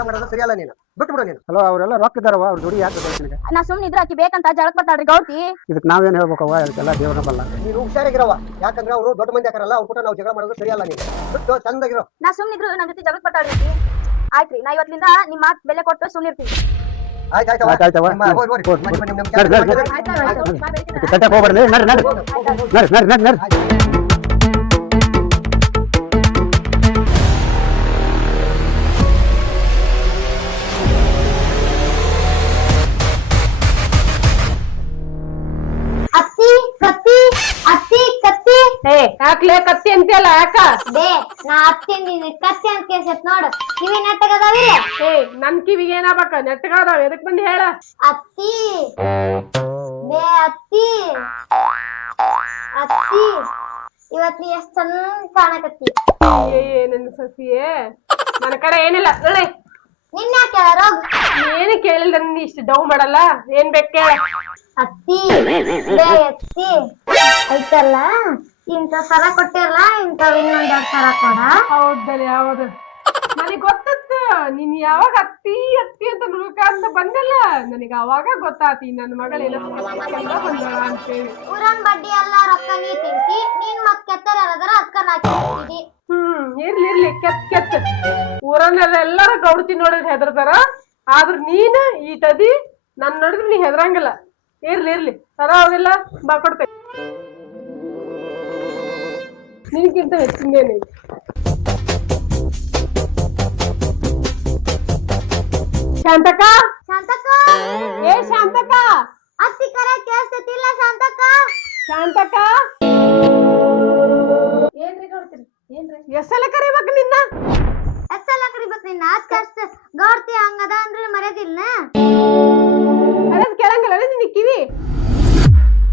ಜಗಳ ಮಾಡೋದು ಸರಿಯಲ್ಲ ನೀನು ಬಿಟ್ಟು ಬಿಡು ನೀನು. ಹಲೋ ಅವರೆಲ್ಲ ರೊಕ್ಕ ಇದಾರವ ಅವ್ರ ದುಡಿ ಯಾಕೆ ನಿನಗೆ? ನಾ ಸುಮ್ಮನೆ ಇದ್ರ ಆಕಿ ಬೇಕಂತ ಜಳಕ್ ಬರ್ತಾಳ್ರಿ ಗೌಡ್ತಿ. ಇದಕ್ಕೆ ನಾವೇನು ಹೇಳ್ಬೇಕವ್ವ? ಇದಕ್ಕೆಲ್ಲ ದೇವರ ಬಲ್ಲ. ನೀನು ಹುಷಾರಾಗಿರವ, ಯಾಕಂದ್ರೆ ಅವರು ದೊಡ್ಡ ಮಂದಿ ಹಾಕಾರಲ್ಲ, ಅವ್ರ ಕೂಡ ನಾವು ಜಗಳ ಮಾಡೋದು ಸರಿಯಲ್ಲ ನೀನು ಬಿಟ್ಟು ಚಂದಾಗಿರೋ. ನಾ ಸುಮ್ಮನೆ ಇದ್ರು ನನ್ನ ಜೊತೆ ಜಗಳಕ್ ಬರ್ತಾಳ್ರಿ. ಆಯ್ತ್ರಿ, ನಾ ಇವತ್ತಿಂದ ನಿಮ್ಮ ಮಾತು ಬೆಲೆ ಕೊಟ್ಟು ಸುಮ್ಮನೆ ಇರ್ತೀನಿ. ಆಯ್ತಾಯ್ತವ ಕಟ್ಟಕ್ಕೆ ಹೋಗ್ಬಾರ್ದು. ನಡ್ರಿ. ಯಾಕ್ಲೆ ಕತ್ತಿ ಅಂತೀಯಲ್ಲ ಯಾಕ? ಬೇ ನಾ ಅತ್ತಿ ಕತ್ತಿ ಅಂತ ಕೇಸತ್ ನೋಡು. ಕಿವಿ ನೆಟ್ಟಗದಾವಿಲ್ಲ? ನನ್ ಕಿವಿಗೆ ಏನಾಗಬೇಕ? ನೆಟ್ಟಗದಾವ. ಎದಕ್ ಬಂದಿ ಹೇಳ? ಅತ್ತಿ ಬೇ ಅತ್ತಿ ಅತ್ತಿ ಇವತ್ ನೀ ಎಷ್ಟ್ ಚಂದ ಕಾಣಕತ್ತಿ. ನನ್ನ ಸಸಿಯೇ ನನ್ನ ಕಡೆ ಏನಿಲ್ಲ ನೋಡಿ. ನಿನ್ನ ಕೇಳಾರ ಏನು ಕೇಳಿಲ್ಲ. ಇಷ್ಟು ಡೌ ಮಾಡಲ್ಲ. ಏನ್ ಬೇಕು ಕೇಳ. ಅತ್ತಿ ಬೇ ಅತ್ತಿ ಐತಲ್ಲ, ಇಂತ ಸರ ಕೊಟ್ಟಿರಲ್ಲ, ಇಂಥವ್ ಇನ್ನೊಂದೆರಡು ಸರ ಕೊಡ. ಹೌದಲ್ಲ? ಯಾವ್ದು ನನಗ್ ಗೊತ್ತತ್ತ. ನೀನ್ ಯಾವಾಗ ಅತ್ತಿ ಅತ್ತಿ ಅಂತ ನುಡ್ಕಂತ ಬಂದಲ್ಲ, ನನಗ ಅವಾಗ ಗೊತ್ತಾತಿ ನನ್ನ ಮಗಳೇನ ಬಂದಳ ಅಂತೇಳಿ. ಊರನ್ ಬಡ್ಡಿ ಎಲ್ಲ ರೊಕ್ಕ ನೀ ತಿಂತಿ, ನೀನ್ ಮತ್ ಕೆತ್ತರ ಯಾರಾದ್ರ ಅದ್ಕ ನಾ ತಿಂತಿದಿ. ಇರ್ಲಿ ಕೆತ್ ಊರನ್ನೆಲ್ಲ ಎಲ್ಲಾರ ಗೌಡ್ತಿ ನೋಡಿದ್ರೆ ಹೆದರ್ತಾರ. ಆದ್ರ ನೀನ್ ಈ ತದಿ ನನ್ ನೋಡಿದ್ರೆ ನೀ ಹೆದರಂಗಿಲ್ಲ. ಇರ್ಲಿ ಸರ ಹೋಗಿಲ್ಲ ಬಾ ಕೊಡ್ತೇನೆ. ನಿನಗಿಂತ ಹೆಚ್ಚಿಂದೇನೆ. ಶಾಂತಕ್ಕ ಶಾಂತಕ್ಕ ಏ ಶಾಂತಕ್ಕ, ಅತ್ತಿ ಕರೆ ಕೇಳಿಸ್ತಿಲ್ಲ. ಶಾಂತಕ್ಕ ಶಾಂತಕ್ಕ ಏನ್ರಿ ಕೊಡ್ತೀರಿ? ಏನ್ರಿ ಎಷ್ಟೆಲ್ಲ ಕರಿಬೇಕು ನಿನ್ನ? ಎಷ್ಟೆಲ್ಲ ಕರಿಬೇಕು ನಿನ್ನ? ಅಕ್ಕ ಅಷ್ಟ ಗೌಡ್ತಿ ಹಂಗದ ಅಂದ್ರೆ ಮರ್ಯಾದಿಲ್ಲ. ಅದ್ ಕೇಳಂಗಿಲ್ಲ ನಿನ್ನ ಕಿವಿ.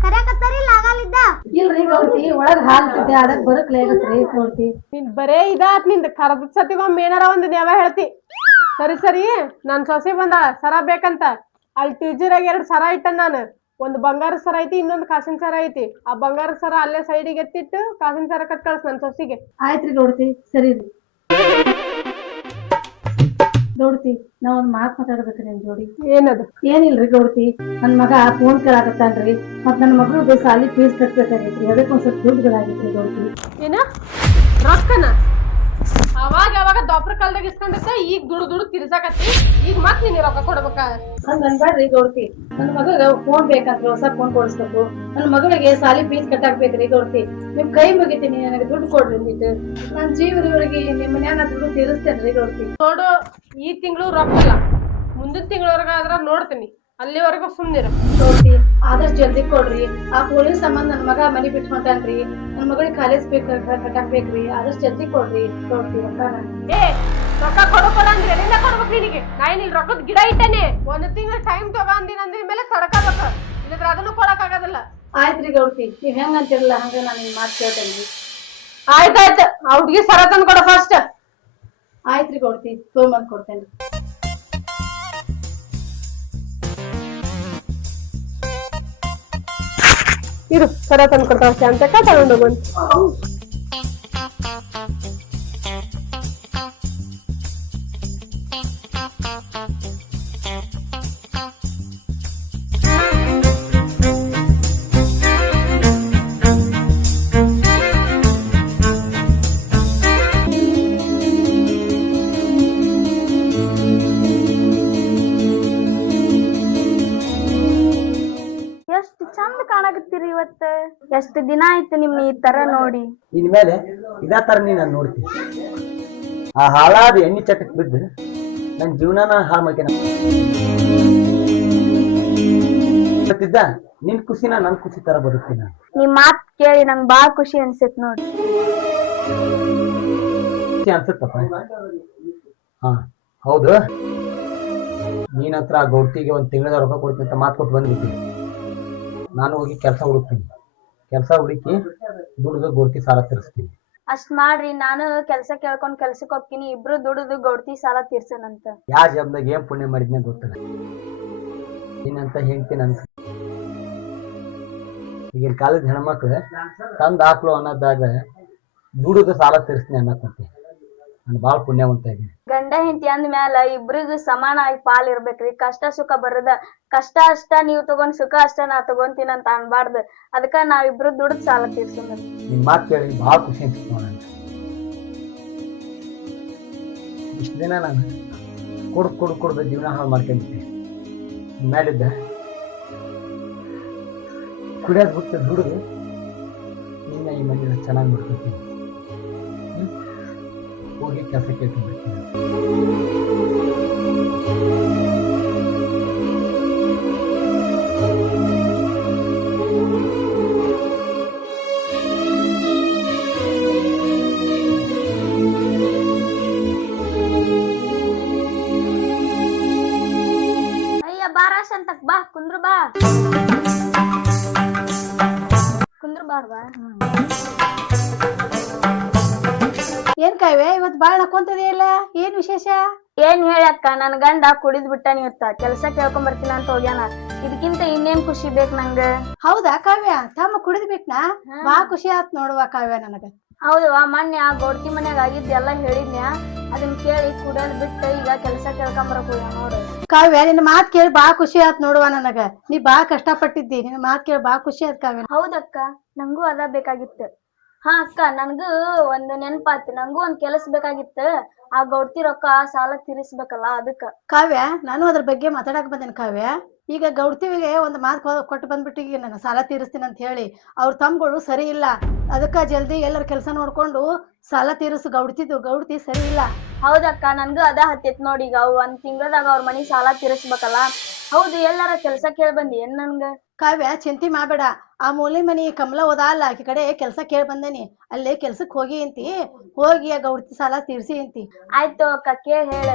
ಕರ್ಯಾಕತ್ತಾರಿಲ್ಲ ಆಗಲಿದ್ದ? ಇಲ್ರಿ ಗೌಡ್ತಿ, ಒಳಗ್ ಹಾಲ್ತಿದ್ದೆ ಅದಕ್ ಬರಕ್ ಲೇಗತ್ರಿ ಗೌಡ್ತಿ. ನಿನ್ ಬರೇ ಇದಾತ್ ನಿಂದ. ಕರದ ಸತಿಗೊಮ್ಮೆ ಏನಾರ ಒಂದ್ ನ್ಯಾವ ಹೇಳ್ತಿ. ಸರಿ ನನ್ ಸೊಸೆ ಬಂದ ಸರ ಬೇಕಂತ. ಅಲ್ಲಿ ಟೀಚರಾಗ 2 ಸರ ಇಟ್ಟನ್ ನಾನು. ಒಂದ್ ಬಂಗಾರ ಸರ ಐತಿ, ಇನ್ನೊಂದ್ ಕಾಸಿನ ಸರ ಐತಿ. ಆ ಬಂಗಾರ ಸರ ಅಲ್ಲೇ ಸೈಡಿಗೆ ಎತ್ತಿಟ್ಟು ಕಾಸಿನ ಸರ ಕಟ್ ಕಳ್ಸ ನನ್ ಸೊಸಿಗೆ. ಆಯ್ತ್ರಿ ಗೌಡ್ತಿ, ಸರಿ ರೀ ಗೌಡ್ತಿ. ನಾ ಒಂದ್ ಮಾತ್ ಮಾತಾಡ್ಬೇಕ್ರಿ ನಿಮ್ ಜೋಡಿ. ಏನದು? ಏನಿಲ್ರಿ ಗೌಡ್ತಿ, ನನ್ ಮಗ ಫೋನ್ ಕೇಳಾಕತ್ತಾನ್ರಿ. ಮತ್ ನನ್ ಮಗಳು ಸಾಲಿ ಫೀಸ್ ಕಟ್ಬೇಕಾಗೈತ್ರಿ. ಅದಕ್ಕೆ ಒಂದ್ ಸ್ವಲ್ಪ ದುಡ್ಡುಗಳಾಗೈತ್ರಿ ಗೌಡ್ತಿ. ಏನ ರೊಕ್ಕನ? ಅವಾಗ ದೊಪ್ರ ಕಾಲದಾಗ ಇಸ್ಕೊಂಡಿದ್ದ, ಈಗ ದುಡ್ಡು ತಿರ್ಸಾಕತ್ತಿ. ಈಗ ಮತ್ ನೀನ್ ರೊಕ್ಕ ಕೊಡ್ಬೇಕ? ಹಂಗ ಅನ್ಬ್ಯಾಡ್ರಿ ಗೌಡ್ತಿ. ನನ್ ಮಗಗ ಫೋನ್ ಬೇಕಂತ್ರಿ, ಹೊಸ ಫೋನ್ ಕೊಡಿಸ್ಬೇಕು. ನನ್ ಮಗಳಿಗೆ ಸಾಲಿ ಫೀಸ್ ಕಟ್ಟಾಕ್ಬೇಕ್ರಿ ಗೌಡ್ತಿ. ನಿಮ್ ಕೈ ಮುಗಿತೀನಿ, ನನಗೆ ದುಡ್ಡು ಕೊಡ್ರಿ ಅಂದಿಟ್ಟು. ನಾನ್ ಜೀವನವರೆಗೆ ನಿಮ್ ಮನ್ಯಾಗ ದುಡ್ಡು ತೀರಿಸ್ತೇನ್ರಿ ಗೌಡ್ತಿ. ನೋಡು, ಈ ತಿಂಗಳು ರೊಕ್ಕ ಇಲ್ಲ, ಮುಂದಿನ ತಿಂಗಳವರೆಗ ಆದ್ರ ನೋಡ್ತೀನಿ. ಅಲ್ಲಿವರೆಗೂ ಸುಮ್ನಿರ ಗೌಡ್ತಿ. ಆದಷ್ಟು ಜಲ್ದಿ ಕೊಡ್ರಿ. ಆ ಪೊಲೀಸ್ ಸಂಬಂಧ ನನ್ ಮಗ ಮನಿ ಬಿಟ್ಟು ಹೊಂಟಾನ್ರಿ. ನನ್ ಮಗಳಿಗೆ ಕಾಲೇಜ್ ಕಟ್ಟಾಕ್ಬೇಕ್ರಿ. ಆದಷ್ಟು ಜಲ್ದಿ ಕೊಡ್ರಿ ಗೌಡ್ತಿ ರೊಕ್ಕನ. ರೊಕ್ಕ ಕೊಡ ಅಂದ್ರೆ ಎಲ್ಲಿಂದ ಕೊಡ್ಬೇಕು ನಿನಗೆ? ನಾ ಇಲ್ಲಿ ರೊಕ್ಕದ ಗಿಡ ಇಟ್ಟೇನೆ. ಒಂದ್ ತಿಂಗಳ ಟೈಮ್ ತಗೊಂಡಿನ ಅಂದ್ರ ಮೇಲೆ ತಡಕಬೇಕ, ಇಲ್ಲದ್ರ ಅದನ್ನು ಕೊಡಕ್ ಆಗೋದಿಲ್ಲ. ಆಯ್ತ್ರಿ ಗೌಡ್ತಿ, ನೀವ್ ಹೆಂಗ ಅಂತಿರಲ್ಲ ಹಂಗ ನಾನು ನಿನ್ ಮಾತು ಕೇಳ್ತೇನ್ರಿ. ಆಯ್ತಾಯ್ತು, ಆ ಹುಡ್ಗಿ ಸರ ತಂದು ಕೊಡ ಫಸ್ಟ್. ಆಯ್ತ್ರಿ ಗೌಡ್ತಿ, ತೊಗೊಂಬಂದ್ ಕೊಡ್ತೇನ್ರಿ. ಇರು, ಸರ ತಂದು ಕೊಡ್ತಾವ. ಶಾಂತಕ್ಕ ತಗೊಂಡು ಬಂದು. ಎಷ್ಟು ಚಂದ ಕಾಣಕತ್ತೀರಿ ಇವತ್ತ. ಎಷ್ಟು ದಿನ ಆಯ್ತು ನಿಮ್ನ ಈ ತರ ನೋಡಿ. ಇನ್ಮೇಲೆ ಇದೇ ತರ ನೀ ನಾನು ನೋಡ್ತೀನಿ. ಆ ಹಾಳಾದ ಎಣ್ಣೆ ಚಟಕ್ ಬಿದ್ದು ನನ್ನ ಜೀವನನ ಹಾಳು ಮಾಡ್ತೇನೆ. ನಿನ್ ಖುಷಿನ ನನ್ ಖುಷಿ ತರ ಬದುಕ್ತೀನಿ. ನಿಮ್ ಮಾತ್ ಕೇಳಿ ನಂಗ್ ಬಾಳ ಖುಷಿ ಅನ್ಸತ್ ನೋಡಿ. ಅನ್ಸತ್ತಪ್ಪ? ಹಾ ಹೌದು. ನೀನ್ ಹತ್ರ ಆ ಗೌಡ್ತಿಗೆ 1 ತಿಂಗಳ ರೊಕ್ಕ ಕೊಡ್ತೀನಿ ಅಂತ ಮಾತು ಕೊಟ್ಟು ಬಂದ್ಬಿಡ್ತೀನಿ. ನಾನು ಹೋಗಿ ಕೆಲಸ ಹುಡುಕ್ತೀನಿ. ಕೆಲಸ ಹುಡುಕಿ ದುಡ್ದು ಗೌಡ್ತಿ ಸಾಲ ತೀರಿಸ್ತೀನಿ. ಅಷ್ಟ್ ಮಾಡ್ರಿ, ನಾನು ಕೆಲ್ಸ ಕೇಳ್ಕೊಂಡ್ ಕೆಲ್ಸಕ್ ಹೋಗ್ತೀನಿ. ಇಬ್ರು ದುಡ್ದು ಗೌಡ್ತಿ ಸಾಲ ತೀರ್ಸನಂತ. ಯಾವ ಜಬ್ದಾಗ ಏನ್ ಪುಣ್ಯ ಮಾಡಿದ್ನ ಗೊತ್ತಿಲ್ಲ. ಏನಂತ ಹೇಳ್ತೀನಿ ಅನ್ಸ. ಈಗಿನ ಕಾಲದ ಹೆಣ್ಮಕ್ಳು ತಂದ್ ಹಾಕ್ಲು ಅನ್ನೋದಾಗ ದುಡುದು ಸಾಲ ತೀರಿಸ್ತೀನಿ ಅನ್ನಕೊಂತೀನಿ. ನಾನು ಭಾಳ ಪುಣ್ಯವಂತ ಇದ್ದೀನಿ. ಗಂಡ ಹೆಂಡತಿ ಅಂದ ಮ್ಯಾಲ ಇಬ್ರಿಗೂ ಸಮಾನಾಗಿ ಪಾಲ್ ಇರ್ಬೇಕ್ರಿ. ಕಷ್ಟ ಸುಖ ಬರದ ಕಷ್ಟ ಅಷ್ಟ ನೀವ್ ತಗೊಂಡ್ ಸುಖ ಅಷ್ಟ ನಾ ತಗೊಂತೀನಿ ಅಂತ ಅನ್ಬಾರ್ದು. ಅದಕ್ಕ ನಾವಿಬ್ರು ದುಡ್ದು ಸಾಲ ತೀರ್ಸೋಣ. ನಿನ್ ಮಾತು ಕೇಳಿ ಭಾಳ ಖುಷಿ ಅನ್ಸುತ್ತೆ ನೋಡ. ಇಷ್ಟು ದಿನ ನಾನು ಕುಡ್ದು ಜೀವನ ಹಾಳು ಮಾಡ್ಕೊಂಡಿದ್ದೆ. ಮೇಲಿದ್ದ ಕುಡಿಯೋದು ಬಿಟ್ಟು ದುಡಿದು ನಿನ್ನ ಈ ಮನೆಯ ಚೆನ್ನಾಗಿ ಮಾಡ್ಕೊತೀನಿ. ಹೋಗಿ ಕೆಲಸ ಕೇಳ್ಕೊಂಡ್ಬಿಡ್ತೀನಿ. ಅಯ್ಯ ಬಾರಾಶ್ ಅಂತಕ್ ಬಾ ಕುಂದ್ರು ಬಾ ಕುಂದ್ರು ಬಾರ್ವಾ. ಏನ್ ಕಾಯ್ವೆ ಇವತ್ ಬಾಳ್ ನಕ್ಕೊಂತದಿಯಲ್ಲ, ಏನ್ ವಿಶೇಷ? ಏನ್ ಹೇಳಕ್ಕ, ನನ್ ಗಂಡ ಕುಡಿದ್ ಬಿಟ್ಟಾನ ಇವತ್ತ. ಕೆಲ್ಸ ಕೇಳ್ಕೊಂಡ್ ಬರ್ತೀನ ಅಂತ ಹೋಗ್ಯಾನ. ಇದಕ್ಕಿಂತ ಇನ್ನೇನ್ ಖುಷಿ ಬೇಕ್ ನಂಗ? ಹೌದಾ ಕಾವ್ಯ, ತಮ್ಮ ಕುಡಿದ್ಬಿಟ್ನಾ? ಬಾ ಖುಷಿ ಆತ್ ನೋಡುವ ಕಾವ್ಯ ನನಗ. ಹೌದವಾ, ಮೊನ್ನೆ ಆ ಗೌಡ್ತಿ ಮನ್ಯಾಗ ಆಗಿದ್ದೆಲ್ಲ ಹೇಳಿದ್ನ್ಯಾ. ಅದನ್ ಕೇಳಿ ಕುಡಿಯೋದ್ ಬಿಟ್ಟು ಈಗ ಕೆಲ್ಸ ಕೇಳ್ಕೊಂಬರಕ್ ಹೋಗ್ಯಾನ ನೋಡು. ಕಾವ್ಯ, ನಿನ್ನ ಮಾತ್ ಕೇಳಿ ಬಾ ಖುಷಿ ಆತ್ ನೋಡುವ ನನಗ. ನೀ ಬಾ ಕಷ್ಟ ಪಟ್ಟಿದ್ದಿ, ನಿನ್ನ ಮಾತ್ ಕೇಳಿ ಬಾ ಖುಷಿ ಆತ್ ಕಾವ್ಯ. ಹೌದಕ್ಕ, ನಂಗೂ ಅದ ಬೇಕಾಗಿತ್ತು. ಹಾ ಅಕ್ಕ, ನನ್ಗೂ ಒಂದ್ ನೆನ್ಪಾತ್. ನಂಗೂ ಒಂದ್ ಕೆಲಸ ಬೇಕಾಗಿತ್ತು. ಆ ಗೌಡ್ತಿ ರೊಕ್ಕ ಸಾಲ ತೀರಿಸ್ಬೇಕಲ್ಲ ಅದಕ್ಕ. ಕಾವ್ಯ, ನಾನು ಅದ್ರ ಬಗ್ಗೆ ಮಾತಾಡಕ್ ಬಂದೇನೆ ಕಾವ್ಯ. ಈಗ ಗೌಡ್ತಿವಿಗೆ ಒಂದು ಮಾತು ಕೊಟ್ಟು ಬಂದ್ಬಿಟ್ಟು ಈಗ ನಾನು ಸಾಲ ತೀರಿಸ್ತೀನಿ ಅಂತ ಹೇಳಿ ಅವ್ರ ತಮ್ಗಳು ಸರಿ ಇಲ್ಲ. ಅದಕ್ಕ ಜಲ್ದಿ ಎಲ್ಲರ ಕೆಲಸ ನೋಡ್ಕೊಂಡು ಸಾಲ ತೀರಿಸು. ಗೌಡ್ತಿ ಸರಿ ಇಲ್ಲ. ಹೌದಕ್ಕ, ನನ್ಗೂ ಅದ ಹತ್ತಿತ್ ನೋಡಿ. ಈಗ ಅವ್ ಒಂದ್ ತಿಂಗಳದಾಗ ಅವ್ರ ಮನಿ ಸಾಲ ತೀರಿಸ್ಬೇಕಲ್ಲ. ಹೌದು, ಎಲ್ಲಾರ ಕೆಲ್ಸ ಕೇಳ್ ಬಂದಿ ಏನ್ ನನ್ಗ? ಕಾವ್ಯ, ಚಿಂತೆ ಮಾಡಬೇಡ. ಆ ಮೂಲಿ ಮನಿ ಕಮಲ ಹೋದ ಅಲ್ಲ, ಆಕಿ ಕಡೆ ಕೆಲಸ ಕೇಳಿ ಬಂದೇನಿ. ಅಲ್ಲೇ ಕೆಲ್ಸಕ್ ಹೋಗಿ ಅಂತಿ, ಹೋಗಿ ಆ ಗೌಡ್ತಿ ಸಾಲ ತೀರ್ಸಿ ಅಂತಿ. ಆಯ್ತು ಅಕ್ಕ, ಕೇಳಿ ಹೇಳ.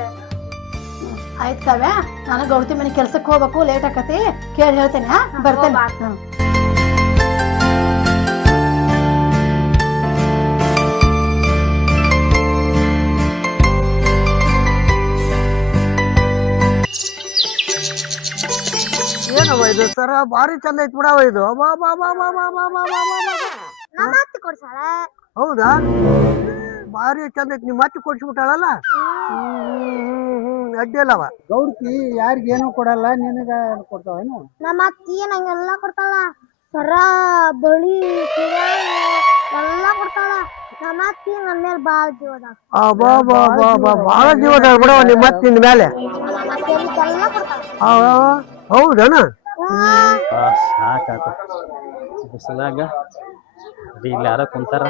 ಆಯ್ತು ಕಾವ್ಯ, ನಾನು ಗೌಡ್ತಿ ಮನೆ ಕೆಲ್ಸಕ್ಕೆ ಹೋಗ್ಬೇಕು, ಲೇಟ್ ಆಕತಿ. ಕೇಳಿ ಹೇಳ್ತೇನೆ, ಬರ್ತೇನೆ. ಏನವ ಇದು ಸರ ಭಾರಿ ಚಂದ ಐತ್ ಬಿಡವ ಇದು. ಹೌದಾ, ಭಾರಿ ಚಂದ ಐತಿ. ನಿಮ್ಮ ಅತ್ತಿ ಕೊಡ್ಸ್ಬಿಟ್ಟಾಳಲ್ಲ, ಅಡ್ಡಿ ಅಲ್ಲವ. ಗೌಡ್ತಿ ಯಾರಿಗೇನು ಕೊಡಲ್ಲ, ನಿನಗ ಕೊಡ್ತಾವೇನು? ನಮ್ಮ ಅತ್ತಿ ನಂಗೆಲ್ಲ ಕೊಡ್ತಾಳ. ಸರ, ಬಳಿ, ಎಲ್ಲ ಕೊಡ್ತಾಳ. ನಮ್ಮ ಅತ್ತಿ ನನ್ನ ಮೇಲೆ ಬಾಳ ಜೀವದ. ಬಾಳ ಜೀವದ ಬಿಡವ ನಿಮ್ಮ ಅತ್ತಿನ ಮೇಲೆ. ಎಲ್ಲ ಕೊಡ್ತಾಳ. ಹೌದನ? ಸಾಕಾತ ಬಿಸಿಲಾಗ. ಇಲ್ಲಿ ಯಾರ ಕುಂತಾರ?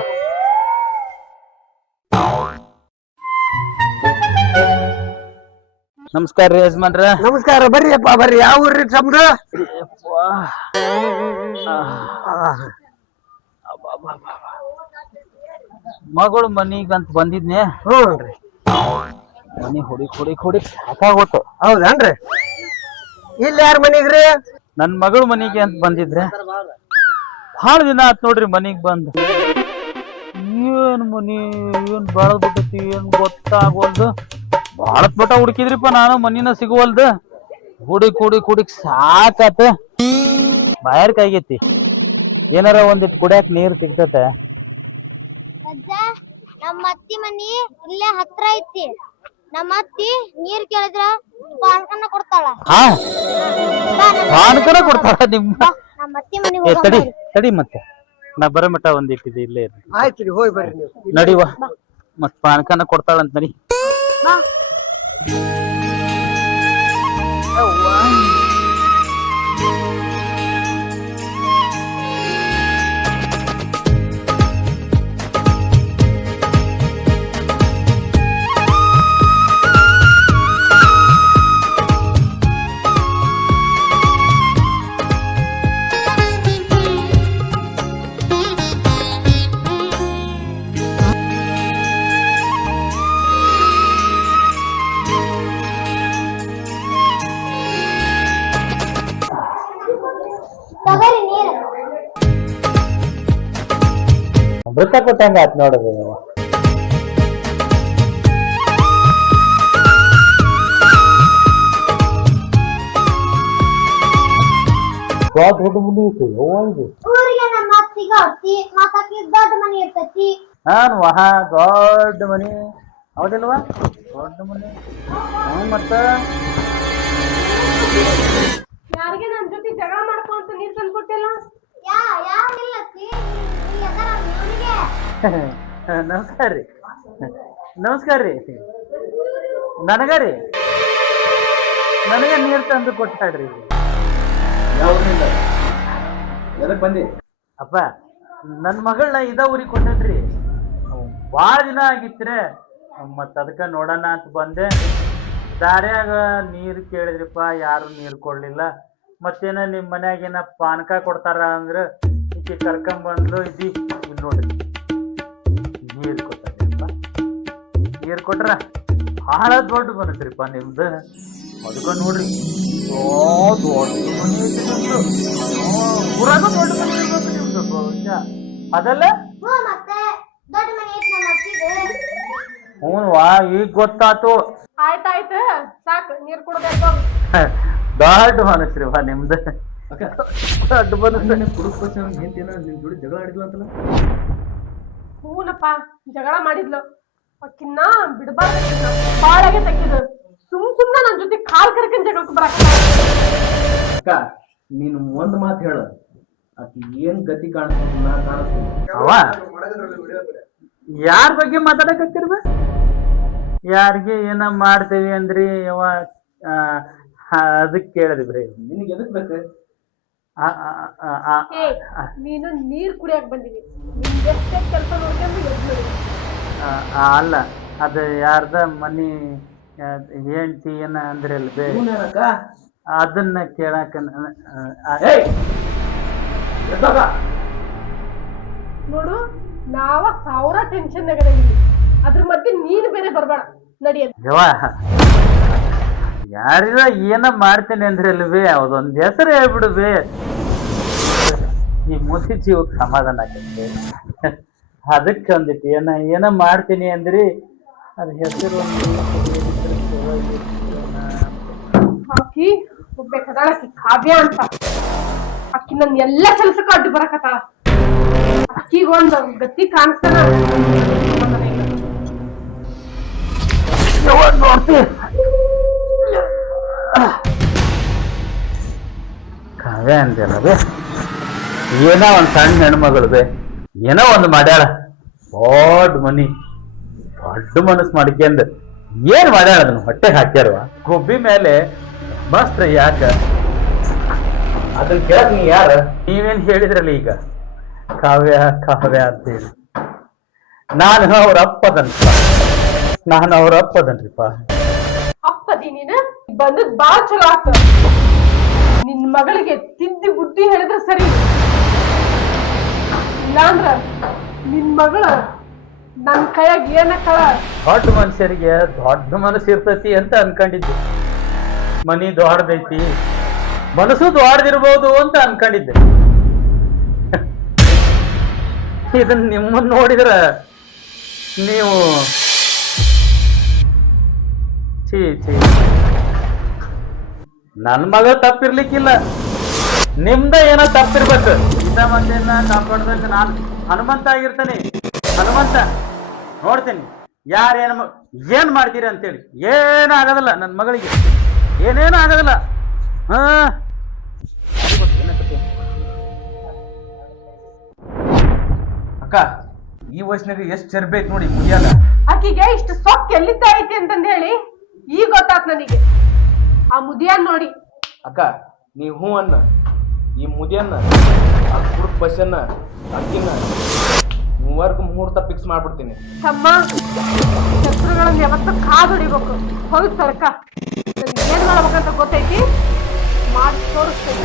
ನಮಸ್ಕಾರ ರೀ ಯಜಮಾನ್ರ. ನಮಸ್ಕಾರ, ಬರ್ರಿಯಪ್ಪ ಬರ್ರಿ. ಯಾವ ಊರ್ರಿ ತಮ್ದು? ಮಗಳು ಮನಿಗಂತ ಬಂದಿದ್ನೆ. ಹ್ಞೂನ್ರಿ. ಮನಿ ಹುಡಿ ಸಾಕಾಗೋತು. ಹೌದನ್ರಿ? ಇಲ್ಲಿ ಯಾರ ಮನಿಗ್ರಿ? ನನ್ ಮಗಳ ಮನಿಗೆ ಅಂತ ಬಂದಿದ್ರೆ. ಭಾಳ ದಿನ ಆತ್ ನೋಡ್ರಿ ಮನಿಗ್ ಬಂದ್. ಏನ್ ಮನಿ ಏನ್ ಬೆಳದ್ ಬಿಟ್ಟತಿ ಏನ್ ಗೊತ್ತಾಗೋಲ್ದು. ಭಾಳ ಮಟ ಹುಡುಕಿದ್ರಿಪ್ಪ ನಾನು, ಮನಿನ ಸಿಗುವಲ್ದು. ಕುಡಿಕ್ ಸಾಕಾತ. ಬಾಯಾರಿಕೆ ಆಗೈತಿ. ಏನಾರ ಒಂದಿಟ್ಟು ಕುಡಿಯಾಕ ನೀರ್ ಸಿಗ್ತತೆ? ಅಜ್ಜ, ನಮ್ಮ ಅತ್ತಿ ಮನಿ ಇಲ್ಲೇ ಹತ್ರ ಐತಿ. ನಮ್ಮ ಅತ್ತಿ ನೀರ್ ಕೇಳಿದ್ರ ಪಾನ್ಕನ್ನ ಕೊಡ್ತಾಳ. ಪಾನಕನ ಕೊಡ್ತಾಳ ನಿಮ್ಮ? ನಮ್ಮ ಅತ್ತಿ ಮನಿ ತಡಿ ಮತ್ತೆ ನಾ ಬರೋ ಮಟ ಒಂದಿಟ್ಟಿದೆ ಇಲ್ಲೇ. ಆಯ್ತು ರೀ, ಹೋಗಿ ಬರ್ರಿ ನೀವು. ನಡಿವ, ಮತ್ ಪಾನಕನ ಕೊಡ್ತಾಳಂತ ನಡಿ. ತಗರಿ ನೀರ್. ಅಮೃತ ಕೊಟ್ಟಂಗ ಆತ್ ನೋಡ್ರಿ ನೀವು. ದೊಡ್ಡ ಮನಿ ಐತಿ ಊರಿಗೆ ನಮ್ಮ ಅತ್ತಿಗ ಹೊತ್ತಿ ಮಾತಾಕಿ ದೊಡ್ಡ ಮನಿ ಇರ್ತೈತಿ. ನಾನು ದೊಡ್ಡ ಮನಿ ಹೌದಿಲ್ವಾ? ದೊಡ್ಡ ಮನೆ. ಮತ್ತ ಯಾರಿಗೆ ನನ್ ಜೊತೆ ಜಗಳ ಮಾಡ್ಕೊಂತ ನೀರ್ ತಂದು ಕೊಟ್ಟಿಲ್ಲ? ನಮಸ್ಕಾರ ರೀ. ನಮಸ್ಕಾರ ರೀ. ನನಗ ರೀ, ನನಗೆ ನೀರು ತಂದು ಕೊಟ್ಟಾಡ್ರಿ. ಎದಕ್ ಬಂದಿ? ಅಪ್ಪ, ನನ್ನ ಮಗಳನ್ನ ಇದ ಊರಿಗೆ ಕೊಟ್ಟೇನ್ರಿ. ಭಾಳ ದಿನ ಆಗಿತ್ರೆ, ಮತ್ತು ಅದಕ್ಕೆ ನೋಡೋಣ ಅಂತ ಬಂದೆ. ದಾರ್ಯಾಗ ನೀರು ಕೇಳಿದ್ರಿಪ್ಪ, ಯಾರು ನೀರು ಕೊಡಲಿಲ್ಲ. ಮತ್ತೇನ ನಿಮ್ಮ ಮನ್ಯಾಗ ಏನ ಪಾನಕ ಕೊಡ್ತಾರ ಅಂದ್ರೆ ಈಕೆ ಕರ್ಕೊಂಬಂದ್ಲು. ಇಲ್ಲಿ ನೋಡ್ರಿ, ನೀರು ಕೊಟ್ಟಾರಪ್ಪ. ನೀರು ಕೊಟ್ರ ಭಾಳ ದೊಡ್ಡ ಮನಸ್ರಿಪ್ಪ ನಿಮ್ದು. ಅದಕ್ಕೆ ನೋಡ್ರಿ, ದೊಡ್ಡ ಮನೆ ಐತಿ ನಿಮ್ದು. ಊರಾಗ ದೊಡ್ಡ ಮನೆ ಇರ್ಬೇಕು ನಿಮ್ದು ಬಹುಶಃ. ಅದಲ್ಲ? ಹ್ಞೂವಾ, ಈಗ ಗೊತ್ತಾತು. ಆಯ್ತಾಯ್ತು, ಸಾಕು, ನೀರ್ ಕುಡ್ಬೇಕು. ದೊಡ್ಡ ಮನಸ್ರಿವಾ ನಿಮ್ದು. ದೊಡ್ಡ ಮನಸ್ಸು. ನಿನ್ ಜೋಡಿ ಜಗಳ ಆಡಿದ್ಲು ಅಂತಲ್ಲ? ಹೂನಪ್ಪ, ಜಗಳ ಮಾಡಿದ್ಲು. ಅಕ್ಕಿನ್ನ ಬಿಡಬಾರ್ದು, ಬಾಳಾಗೆ ತೆಗಿದು ಸುಮ್ನೆ ನನ್ ಜೊತೆ ಕಾಲ್ ಕರ್ಕೊಂಡ್ ಜಗಳಕ್ಕೆ ಬರಾಕ. ಅಕ್ಕ, ನೀನು ಒಂದ್ ಮಾತು ಹೇಳ, ಆಕಿ ಏನ್ ಗತಿ ಕಾಣಿಸ್ತೀನಿ ಅವ ಯಾರ ಬಗ್ಗೆ ಮಾತಾಡಕತ್ತಿರ್ಬ? ಯಾರಿಗೆ ಏನ ಮಾಡ್ತೇವಿ ಅಂದ್ರಿ ಅವ? ಅದಕ್ಕೆ ಕೇಳಿದ್ರಿ. ನಿನಗೆ ಎದಕ್ ಬೇಕು? ನೀನು ನೀರ್ ಕುಡಿಯಕ್ ಬಂದಿನಿ, ನಿಮ್ಗೆ ಎಷ್ಟೇ ಕೆಲಸ ನೋಡ್ಕೊಂಡು ಅಲ್ಲ, ಅದು ಯಾರ್ದ ಮನಿ ಹೆಂಡ್ತಿ ಏನ ಅಂದ್ರೆ ಅಲ್ವೇ, ಅದನ್ನ ಕೇಳಾಕ. ನೋಡು, ನಾವ 1000 ಟೆನ್ಷನ್ ನಗದಿವಿ, ಅದ್ರ ಮಧ್ಯೆ ನೀನು ಬೇರೆ ಬರ್ಬೇಡ, ನಡಿಯಲ್ಲ. ಯವ್ವ, ಯಾರಿಗ ಏನ ಮಾಡ್ತೇನೆ ಅಂದ್ರೆ ಅಲ್ವೇ, ಅದೊಂದ್ ಹೆಸರು ಹೇಳ್ಬಿಡುವೆ, ಈ ಮುದಿ ಜೀವಕ್ಕೆ ಸಮಾಧಾನ ಆಗತ್ತೆ. ಅದಕ್ಕೆ ಒಂದಿಟ್ಟು ಏನ ಮಾಡ್ತೀನಿ ಅಂದ್ರಿ, ಅದ ಹೆಸರು ಆಕಿ ಹೋಗ್ಬೇಕಾದಾಳ, ಆಕಿ ಕಾವ್ಯ ಅಂತ. ಅಕ್ಕಿ ನನ್ ಎಲ್ಲಾ ಕೆಲ್ಸಕ್ಕ ಅಡ್ಡು ಬರಕತ್ತಾಳ. ಅಕ್ಕಿಗ ಒಂದ್ ಗತಿ ಕಾಣಿಸ್ತಾನ. ಕಾವ್ಯ ಅಂದ್ಯಲ್ಲವೇ, ಏನೋ ಒಂದ್ ಸಣ್ಣ ಹೆಣ್ಮಗಳು ಬೇ, ಏನೋ ಒಂದು ಮಾಡ್ಯಾಳ. ದೊಡ್ಡ ಮನಿ, ದೊಡ್ಡ ಮನಸ್ಸು ಮಾಡ್ಕೊಂಡ್ ಏನ್ ಮಾಡ್ಯಾಳ? ಅದನ್ನ ಹೊಟ್ಟೆಗೆ ಹಾಕ್ಯಾರವ ಗುಬ್ಬಿ ಮೇಲೆ ಮಸ್ತ್. ಯಾಕ ಅದನ್ನ ಕೇಳಕ್ ನೀ ಯಾರ? ನೀವೇನ್ ಹೇಳಿದ್ರಲ್ಲ ಈಗ, ಕಾವ್ಯ ಕಾವ್ಯ ಅಂತೇಳಿ. ನಾನು ಅವ್ರ ಅಪ್ಪದನ್ರಿಪ್ಪ. ಅಪ್ಪದಿ ನೀನು ಬಂದದ್ ಬಾಳ ಚಲೋ ಆಗ್ತದ. ನಿನ್ ಮಗಳಿಗೆ ತಿದ್ದಿ ಬುದ್ಧಿ ಹೇಳಿದ್ರೆ ಸರಿ, ಇಲ್ಲಾಂದ್ರ ನಿನ್ ಮಗಳ ನನ್ ಕೈಯಾಗ ಏನಕ್ಕಳ. ದೊಡ್ಡ ಮನುಷ್ಯರಿಗೆ ದೊಡ್ಡ ಮನಸ್ಸು ಇರ್ತೈತಿ ಅಂತ ಅನ್ಕೊಂಡಿದ್ದೆ. ಮನಿ ದೊಡ್ಡದೈತಿ, ಮನಸ್ಸು ದೊಡ್ಡದಿರ್ಬೋದು ಅಂತ ಅನ್ಕೊಂಡಿದ್ದೆ. ಇದನ್ನ ನಿಮ್ಮನ್ನ ನೋಡಿದ್ರ ನೀವು ಛೀ ನನ್ ಮಗ ತಪ್ಪಿರ್ಲಿಕ್ಕಿಲ್ಲ, ನಿಮ್ದ ಏನೋ ತಪ್ಪಿರ್ಬೇಕು. ಇಂಥ ಮಂದಿಯನ್ನ ಕಾಪಾಡ್ಬೇಕು ನಾನು ಹನುಮಂತ ಆಗಿರ್ತಾನೆ. ಹನುಮಂತ ನೋಡ್ತೀನಿ ಏನ್ ಮಾಡ್ತೀರಿ ಅಂತೇಳಿ. ಏನಾಗೋದಿಲ್ಲ ನನ್ನ ಮಗಳಿಗೆ, ಏನೇನು ಆಗೋದಿಲ್ಲ. ಅಕ್ಕ, ಈ ವಯಸ್ಸಿನಾಗ ಎಷ್ಟ್ ಚರ್ಬೇಕು ನೋಡಿ ಮುಗಿಯಾಗ. ಆಕಿಗೆ ಇಷ್ಟು ಸೊಕ್ಕ ಎಲ್ಲಿದ್ದ ಐತಿ ಅಂತಂದ ಹೇಳಿ ಈಗ ಗೊತ್ತಾತ್ ನನಗೆ. ಆ ಮುದಿಯನ್ ನೋಡಿ. ಅಕ್ಕ, ನೀ ಹೂ ಅನ್ನ, ಈ ಮುದಿಯನ್ನ, ಆ ಕುಡುಕ್ ಬಸ್ಸನ್ನ, ಅಕ್ಕಿನ ಮೂವರ್ಗು ಮುಹೂರ್ತ ಫಿಕ್ಸ್ ಮಾಡ್ಬಿಡ್ತೀನಿ. ತಮ್ಮ, ಶತ್ರುಗಳನ್ನ ಯಾವತ್ತ ಕಾದು ಹೊಡಿಬೇಕು. ಹೊಲ್ ತಡ್ಕ, ಏನ್ ಮಾಡ್ಬೇಕಂತ ಗೊತ್ತೈತಿ, ಮಾಡಿ ತೋರಿಸ್ತೇನೆ.